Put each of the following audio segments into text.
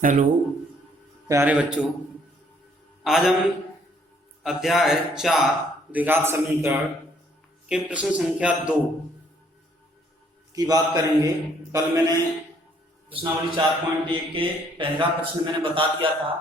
Hello प्यारे बच्चों, आज हम अध्याय 4 द्विघात समीकरण के प्रश्न संख्या 2 की बात करेंगे। कल मैंने प्रश्नावली 4.1 के पहला प्रश्न मैंने बता दिया था।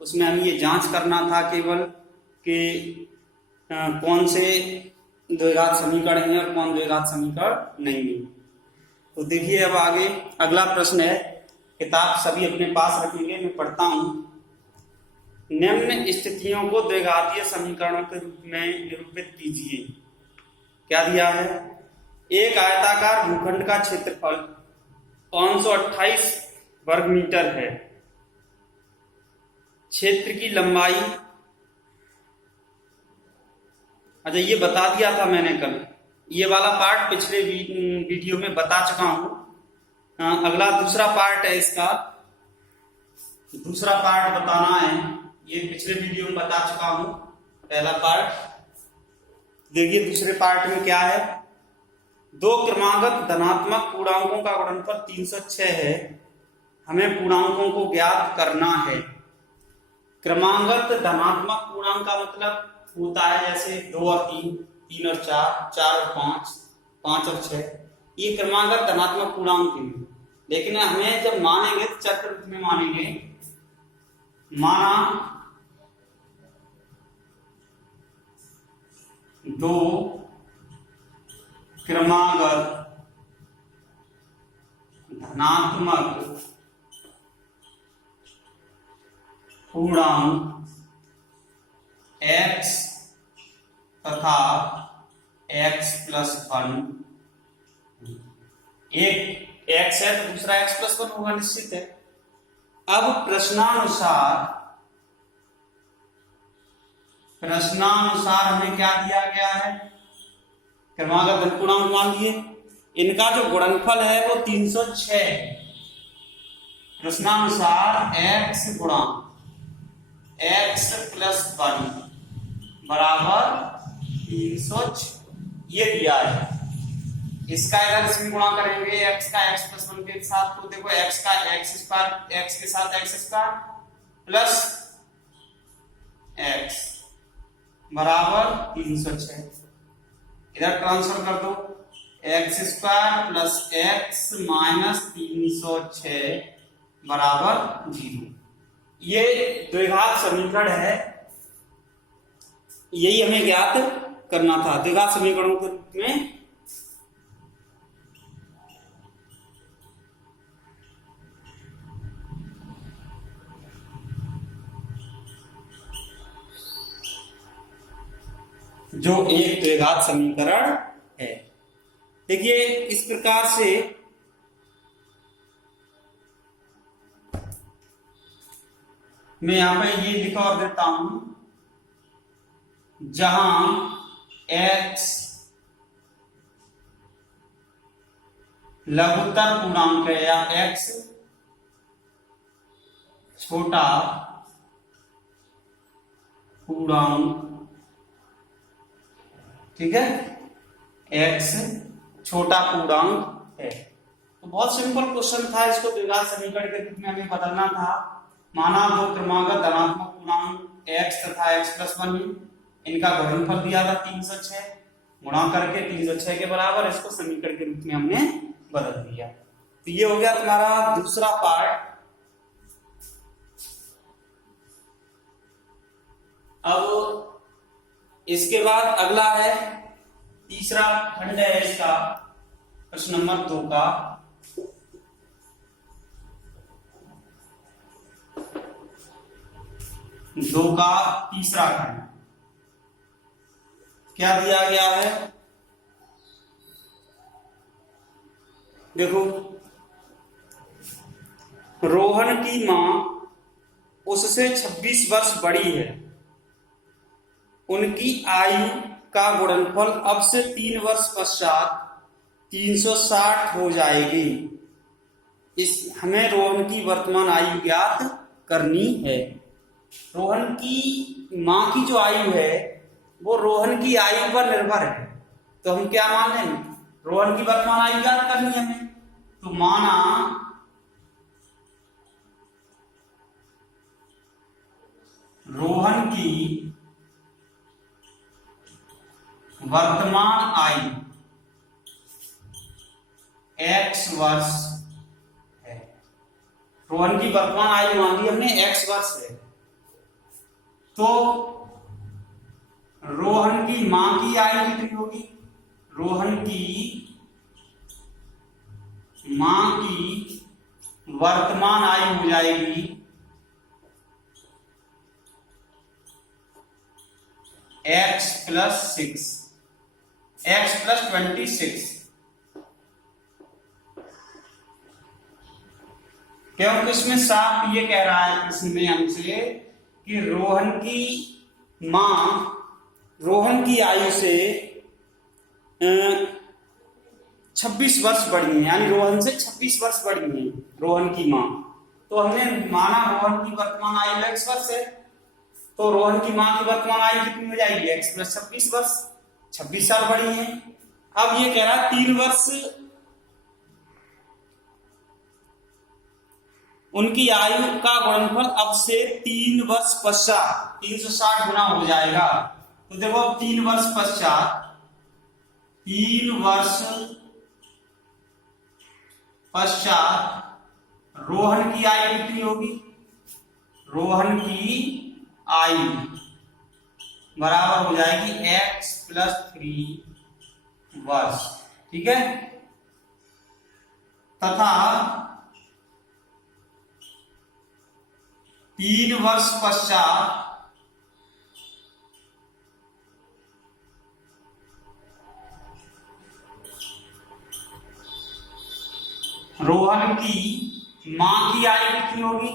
उसमें हमें ये जांच करना था केवल कि कौन से द्विघात समीकरण हैं और कौन द्विघात समीकरण नहीं है। तो देखिए, अब आगे अगला प्रश्न है। किताब सभी अपने पास रखेंगे, मैं पढ़ता हूं। निम्न स्थितियों को द्विघातीय समीकरणों के रूप में निरूपित कीजिए। क्या दिया है? एक आयताकार भूखंड का क्षेत्रफल 528 वर्ग मीटर है। क्षेत्र की लंबाई, अच्छा ये बता दिया था मैंने कल। ये वाला पार्ट पिछले वीडियो में बता चुका हूं। अगला दूसरा पार्ट है, इसका दूसरा पार्ट बताना है। ये पिछले वीडियो में बता चुका हूं पहला पार्ट। देखिए दूसरे पार्ट में क्या है। दो क्रमागत धनात्मक पूर्णांकों का गुणनफल 306 है। हमें पूर्णांकों को ज्ञात करना है। क्रमागत धनात्मक पूर्णांक का मतलब होता है जैसे 2 और 3, 3 और 4, 4 और 5, 5 और 6। ये क्रमागत धनात्मक पूर्णांक है। लेकिन हमें जब मानेंगे तो चक्र रूप में मानेंगे। माना 2 क्रमागत धनात्मक पूर्णांक x तथा x प्लस 1, एक x है तो दूसरा x प्लस 1 होगा, निश्चित है। अब प्रश्नानुसार हमें क्या दिया गया है? क्रमागत धन पूर्णांक मान लिए, इनका जो गुणनफल है वो 306 है। प्रश्नानुसार x गुणा x प्लस 1 बराबर 306 ये दिया है। इसका अगर इसमें गुणा करेंगे x का x प्लस 1 के साथ, तो देखो x का x स्क्वायर, x के साथ x स्क्वायर प्लस x बराबर 306। इधर ट्रांसफर कर दो, x square plus x minus 306 बराबर 0। ये द्विघात समीकरण है, यही हमें ज्ञात करना था। द्विघात समीकरणों के रूप में जो एक द्विघात समीकरण है। देखिए इस प्रकार से मैं यहां पे ये लिखा और देता हूं, जहां x लघुत्तर पूर्णांक है या x छोटा पूर्णांक, ठीक है, x छोटा पूर्णांक है। तो बहुत सिंपल क्वेश्चन था, इसको द्विघात समीकरण के रूप में हमें बदलना था। माना दो क्रमागत धनात्मक पूर्णांक x तथा x प्लस 1, इनका गुणनफल दिया था 306, गुणा करके 306 के बराबर इसको समीकरण के रूप में हमने बदल दिया। तो ये हो गया तुम्हारा दूसरा पार्ट। अब इसके बाद अगला है तीसरा खंड है इसका, प्रश्न नंबर 2 का। दो का तीसरा खंड क्या दिया गया है? देखो, रोहन की मां उससे 26 वर्ष बड़ी है। उनकी आयु का गुणनफल अब से 3 वर्ष पश्चात 360 हो जाएगी। हमें रोहन की वर्तमान आयु ज्ञात करनी है। रोहन की मां की जो आयु है वो रोहन की आयु पर निर्भर है। तो हम क्या मान लेंगे? रोहन की वर्तमान आयु ज्ञात करनी है हमें। तो माना रोहन की वर्तमान आयु x वर्ष है। रोहन की वर्तमान आयु मान ली हमने x वर्ष है, तो रोहन की मां की आयु कितनी होगी? रोहन की मां की वर्तमान आयु हो जाएगी x + 6, x + 26, क्योंकि इसमें साफ ये कह रहा है प्रश्न में हमसे कि रोहन की मां रोहन की आयु से 26 वर्ष बड़ी है, यानी रोहन से 26 वर्ष बड़ी है रोहन की मां। तो हमने माना रोहन की वर्तमान आयु x वर्ष है, तो रोहन की मां की वर्तमान आयु कितनी हो जाएगी? x + 26 वर्ष, 26 साल बड़ी है। अब ये कह रहा है 3 वर्ष उनकी आयु का गुणनफल अब से 3 वर्ष पश्चात 360 गुना हो जाएगा। तो देखो 3 वर्ष पश्चात, 3 वर्ष पश्चात रोहन की आयु कितनी होगी? रोहन की आयु बराबर हो जाएगी x + 3 वर्ष, ठीक है। तथा 3 वर्ष पश्चात रोहन की मां की आयु कितनी होगी?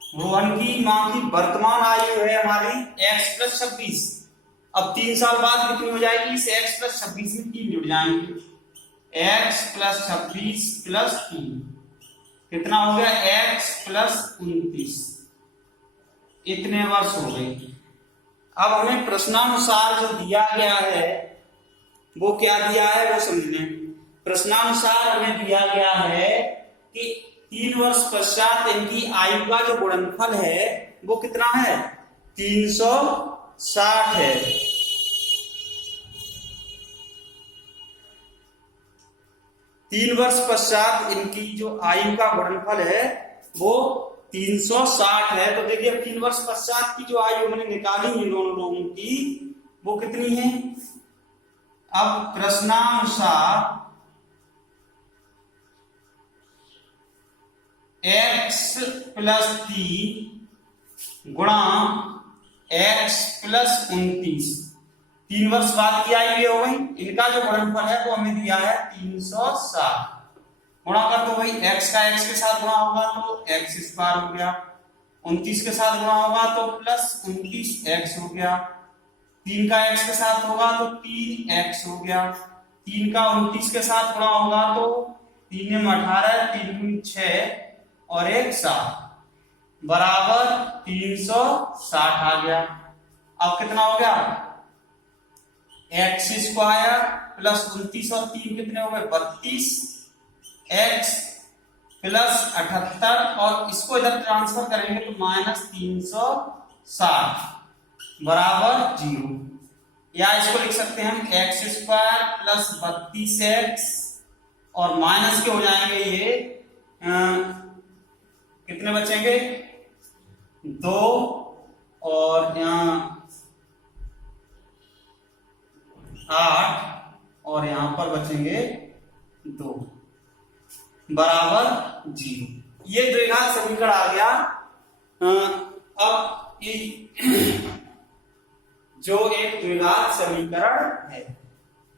रोहन की मां की वर्तमान आयु है हमारी x + 26। अब 3 साल बाद कितनी हो जाएगी? इस x + 26 में 3 जुड़ जाएंगे, x + 26 + 3 कितना हो गया? x + 29। इतने वर्ष हो गए। अब हमें प्रश्नानुसार जो दिया गया है वो क्या दिया है वो समझ लें। प्रश्नानुसार हमें दिया गया है कि 3 वर्ष पश्चात इनकी आयु का जो गुणनफल है वो कितना है? 360 है। तीन वर्ष पश्चात इनकी जो आयु का गुणनफल है वो 360 है। तो देखिए 3 वर्ष पश्चात की जो आयु हमने निकाली है दोनों लोगों की वो कितनी है? अब प्रश्नानुसार x + 3 गुणा x + 29, 3 वर्ष बाद की आयु ये हो गई। इनका जो गुणनफल है वो हमें दिया है 360। गुणा कर दो भाई, x का x के साथ गुणा होगा तो x² हो गया, 29 के साथ गुणा होगा तो +29x हो गया, 3 का x के साथ होगा तो 3x हो गया, 3 का 29 के साथ गुणा होगा तो 3 में 18, 3 में 6 और 1 7 बराबर 360 आ गया। अब कितना हो गया? x² + 29 और 3 कितने हो गए? 32, x + 78 और इसको इधर ट्रांसफर करेंगे तो -360 बराबर 0। या इसको लिख सकते हैं हम x² + 32x और माइनस के हो जाएंगे ये कितने बचेंगे? 2 और यहाँ 8 और यहां पर बचेंगे 2 बराबर 0। ये द्विघात समीकरण आ गया। अब जो एक द्विघात समीकरण है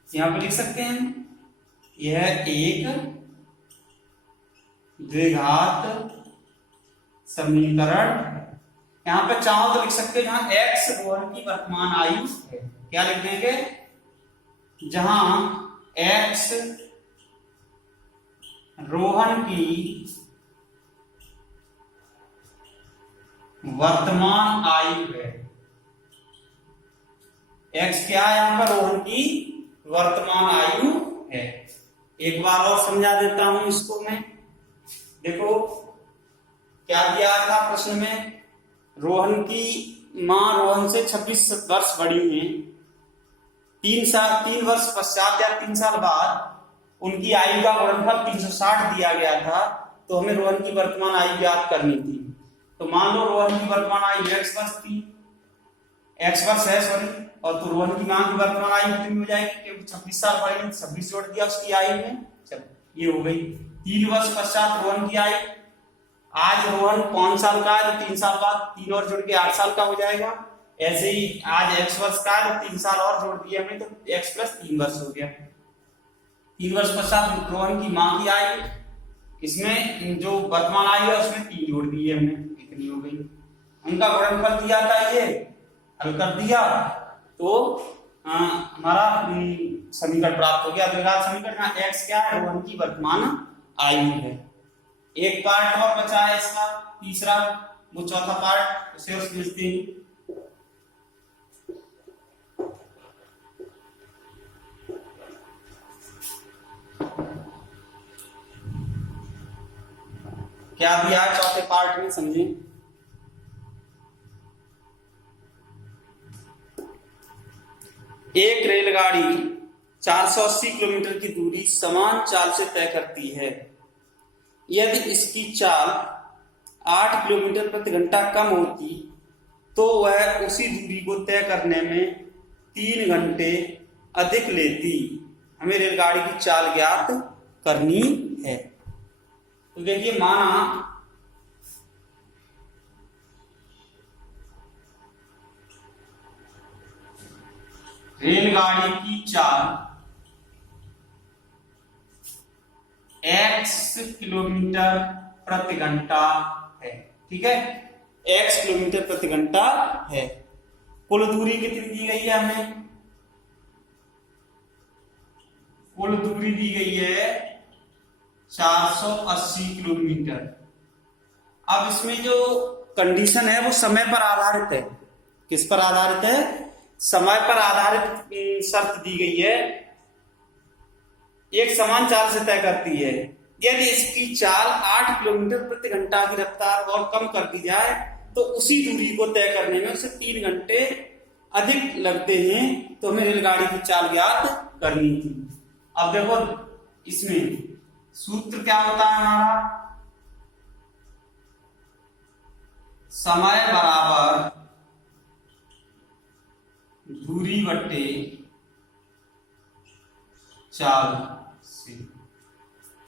यहां पर लिख सकते हैं, यह एक द्विघात समीकरण है। यहां पर चाहो तो लिख सकते हैं जहां x रोहन की वर्तमान आयु है, क्या लिख देंगे? जहां x रोहन की वर्तमान आयु है। x क्या है यहां पर? रोहन की वर्तमान आयु है। एक बार और समझा देता हूं इसको मैं। देखो क्या दिया था प्रश्न में? रोहन की माँ रोहन से 26 वर्ष बड़ी हैं। 3 वर्ष पश्चात या 3 साल बाद उनकी आयु का गुणनफल 360 दिया गया था, तो हमें रोहन की वर्तमान आयु ज्ञात करनी थी। तो मान लो रोहन की वर्तमान आयु x वर्ष थी, x वर्ष है सॉरी, और तो रोहन की मां की वर्तमान आयु कितनी हो जाएगी? क्योंकि 26 साल पड़ी, 26 जोड़ दिया उसकी आयु में, चलो ये हो गई। 3 वर्ष पश्चात रोहन की आयु, आज रोहन 5 साल का है तो 3 साल बाद 3 और जोड़ के 8 साल का हो जाएगा। ऐसे ही आज x वर्ष का है तो 3 साल और जोड़ दिए हमने तो x प्लस 3 वर्ष हो गया। 3 वर्ष पश्चात रोहन की मां की आयु, इसमें जो वर्तमान आयु है उसमें 3 जोड़ दिए हमने, इतनी हो गई। उनका गुणनफल दिया था, ये हल कर दिया तो हमारा समीकरण प्राप्त हो गया। द्विघात समीकरण x क्या है? रोहन की वर्तमान आयु है। एक पार्ट और बचा है इसका, तीसरा, वो चौथा पार्ट, उसे समझते हैं। क्या दिया है चौथे पार्ट में, समझें। एक रेलगाड़ी 480 किलोमीटर की दूरी समान चाल से तय करती है। यदि इसकी चाल 8 किलोमीटर प्रति घंटा कम होती तो वह उसी दूरी को तय करने में 3 घंटे अधिक लेती। हमें रेलगाड़ी की चाल ज्ञात करनी है। तो देखिए, माना रेलगाड़ी की चाल x किलोमीटर प्रति घंटा है, ठीक है, x किलोमीटर प्रति घंटा है। कुल दूरी कितनी दी गई है हमें? कुल दूरी दी गई है 480 किलोमीटर। अब इसमें जो कंडीशन है वो समय पर आधारित है। किस पर आधारित है? समय पर आधारित शर्त दी गई है। एक समान चाल से तय करती है। यदि इसकी चाल 8 किलोमीटर प्रति घंटा की रफ्तार और कम कर दी जाए तो उसी दूरी को तय करने में उसे 3 घंटे अधिक लगते हैं। तो हमें रेलगाड़ी की चाल ज्ञात करनी थी। अब देखो, इसमें सूत्र क्या होता है हमारा? समय बराबर दूरी बट्टे चाल से।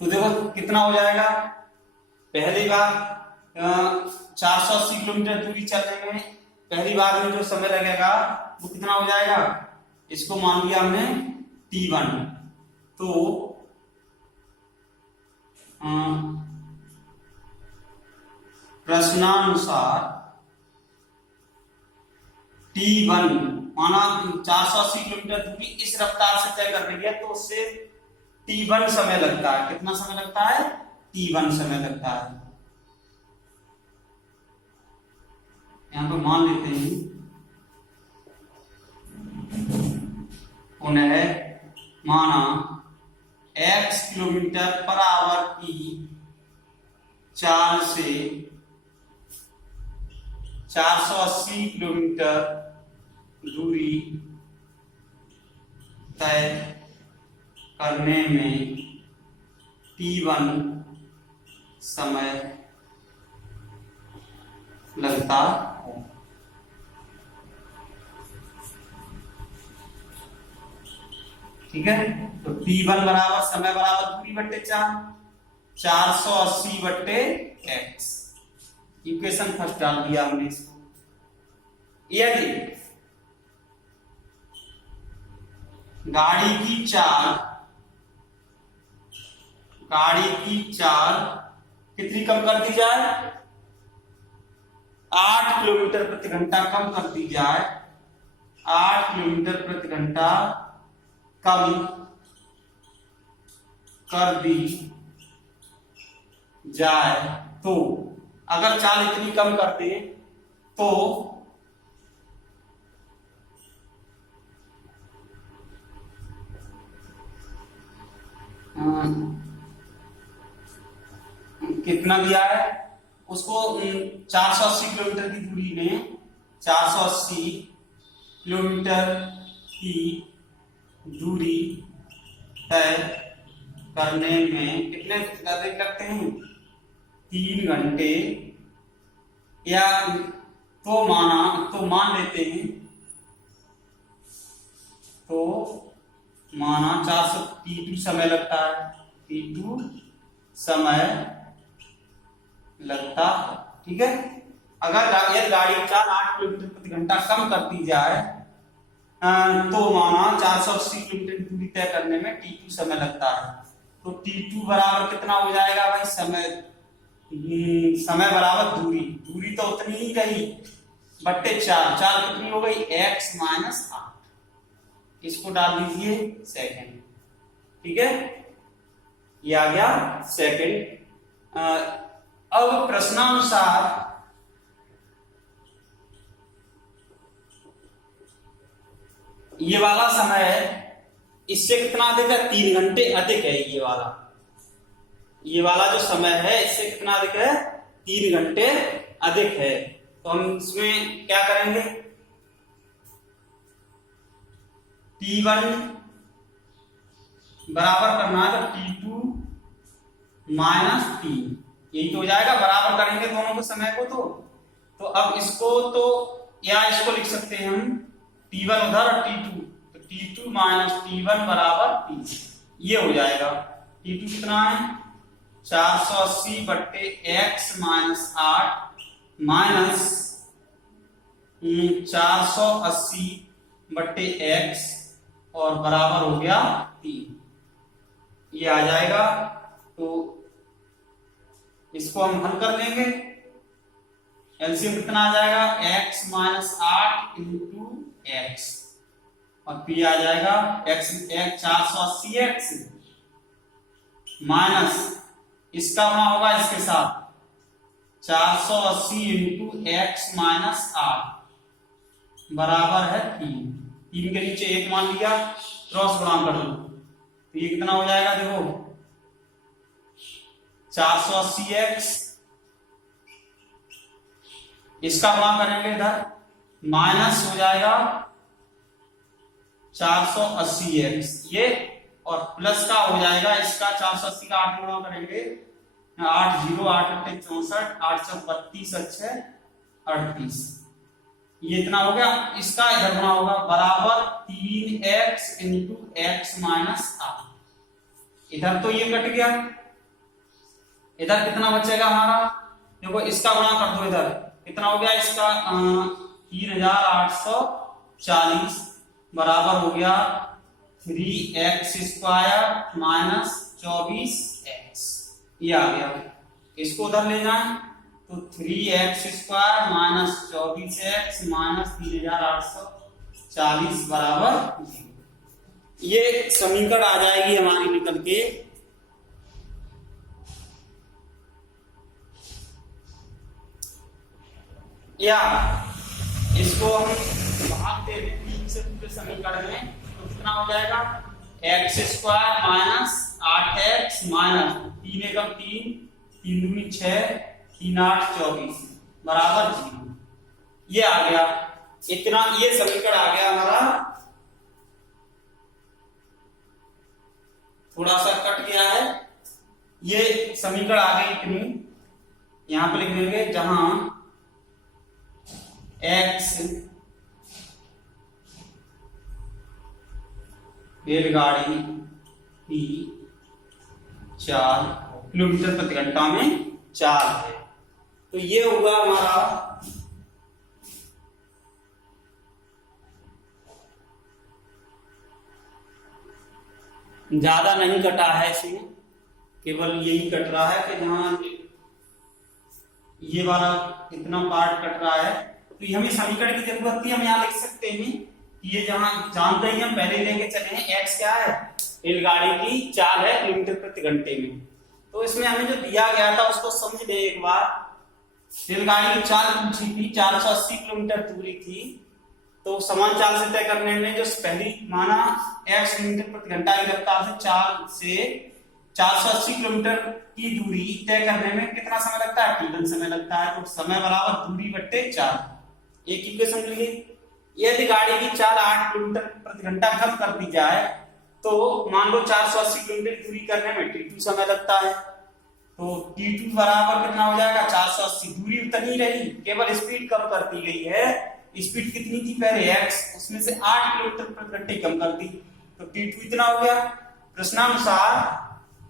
तो देखो कितना हो जाएगा। पहली बार 480 किलोमीटर दूरी चलने में पहली बार में जो समय लगेगा वो कितना हो जाएगा? इसको मान लिया हमने T1। तो प्रश्नानुसार T1 माना 480 किलोमीटर दूरी इस रफ्तार से तय कर रही है तो उससे T1 समय लगता है। कितना समय लगता है? T1 समय लगता है। यहां पर मान लेते हैं पुनः, माना x किलोमीटर पर आवर की चाल से 480 किलोमीटर दूरी तय करने में T1 समय लगता है। ठीक है, तो T1 बराबर समय बराबर दूरी बट्टे 480 बट्टे x। इक्वेशन फर्स्ट डाल दिया हमने इसको। यदि गाड़ी की चाल कितनी कम कर दी जाए? 8 किलोमीटर प्रति घंटा कम कर दी जाए। 8 किलोमीटर प्रति घंटा कम कर दी जाए तो, अगर चाल इतनी कम कर दे तो कितना दिया है? उसको 480 किलोमीटर की दूरी में 480 किलोमीटर की दूरी तय करने में कितने अधिक लगते हैं? 3 घंटे, या तो मान लेते हैं, तो माना 400 T2 समय लगता है, T2 समय लगता है। ठीक है, अगर यह गाड़ी 8 किलोमीटर प्रति घंटा कम कर दी जाए तो माना 480 किलोमीटर दूरी तय करने में T2 समय लगता है। तो T2 बराबर कितना हो जाएगा भाई? समय बराबर दूरी तो उतनी ही रही बट्टे 4 कितनी हो गई? x - 8। इसको डाल दीजिए सेकंड। ठीक है, ये आ गया सेकंड। अब प्रश्नानुसार ये वाला समय इससे कितना अधिक है? 3 घंटे अधिक है। ये वाला जो समय है इससे कितना अधिक है? 3 घंटे अधिक है। तो हम इसमें क्या करेंगे? T1 बराबर करना है तो T2 - 3, यही तो हो जाएगा। बराबर करेंगे दोनों के समय को। तो अब इसको तो या इसको लिख सकते हैं हम T1 उधर और T2, तो T2 - T1 बराबर 3, ये हो जाएगा। T2 कितना है? 480 बट्टे x - 8 माइनस 480 बट्टे x और बराबर हो गया 3, ये आ जाएगा। तो इसको हम हल कर लेंगे। एलसीएम कितना आ जाएगा? x - 8 इंटू x और p आ जाएगा x 480x माइनस इसका गुणा होगा इसके साथ 480 इंटू x - 8 बराबर है 3 के नीचे 1 मान लिया, क्रॉस गुणा कर लो तो ये कितना हो जाएगा? देखो 480x, इसका गुणा करेंगे इधर, माइनस हो जाएगा 480x ये, और प्लस का हो जाएगा इसका 480 का 8 गुणा करेंगे 8 0 8 8 64 832 अच्छे 38, ये इतना हो गया। इसका इधर गुणा होगा बराबर 3x इंटू x - 8। इधर तो ये कट गया, इधर कितना बचेगा हमारा? देखो इसका गुणा कर दो, इधर कितना हो गया? इसका 3840 बराबर हो गया 3x स्क्वायर माइनस 24x, ये आ गया। इसको उधर ले जाएं तो 3x square minus 24x minus 3840 बराबर, ये समीकरण आ जाएगी हमारी निकल के। या इसको हम भाग दे दें 3 से पूरे समीकरण में तो कितना हो जाएगा? x square minus 8x minus 3 एकम 3 3 दूनी 6 3 8 24 बराबर 0, ये आ गया। इतना ये समीकरण आ गया हमारा, थोड़ा सा कट गया है, ये समीकरण आ गई इतनी। यहां पे लिख देंगे जहां x रेलगाड़ी की 4 किलोमीटर प्रति घंटा में 4 है, तो ये होगा हमारा ज्यादा नहीं कटा है, इसमें केवल यही कट रहा है कि जहां ये वाला इतना पार्ट कट रहा है, तो हमें समीकरण की जरूरत थी। हम यहाँ लिख सकते हैं कि ये जहां जानते ही हम पहले लेके चले हैं x क्या है? रेलगाड़ी की चाल है किलोमीटर प्रति घंटे में, तो इसमें हमें जो दिया गया था उसको समझ ले एक बार। रेलगाड़ी की चाल पूछी थी, 480 किलोमीटर दूरी थी, तो समान चाल से तय करने में जो पहली माना x किलोमीटर प्रति घंटा की रफ्तार से 480 किलोमीटर की दूरी तय करने में कितना समय लगता है, t1 समय लगता है। तो समय बराबर दूरी बट्टे 4, एक इक्वेशन मिल गई। यदि गाड़ी की चाल 8 किलोमीटर प्रति घंटा कम कर दी जाए तो मान लो 480 किलोमीटर दूरी करने में t2 समय लगता है। तो t2 बराबर कितना हो जाएगा, 480। दूरी उतनी रही, केवल स्पीड कम कर दी गई है। स्पीड कितनी थी पहले x, उसमें से 8 किलोमीटर प्रति घंटे कम कर दी, तो t2 इतना हो गया। प्रश्नानुसार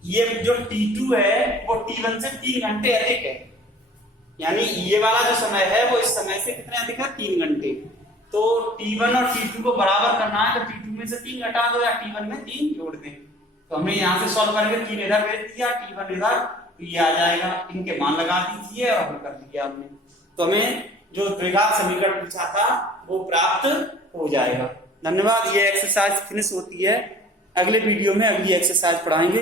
ये जो t2 है वो t1 से 3 घंटे अधिक है, यानी ये वाला जो समय है वो इस समय से कितने अधिक है, 3 घंटे। तो t1 और t2 को बराबर करना है, तो t2 में से 3 घटा दो या t1 में 3 जोड़ दें। तो हमने यहाँ से सॉल्व करके 3 इधर भेज दिया, t1 इधर, तो ये आ जाएगा। इनके मान लगा दीजिए और हल कर दिया हमने, तो हमें जो द्विघात समीकरण पूछा था वो प्राप्त हो जाएगा। धन्यवाद। ये एक्सरसाइज फिनिश होती है, अगले वीडियो में अगली एक्सरसाइज पढ़ाएंगे।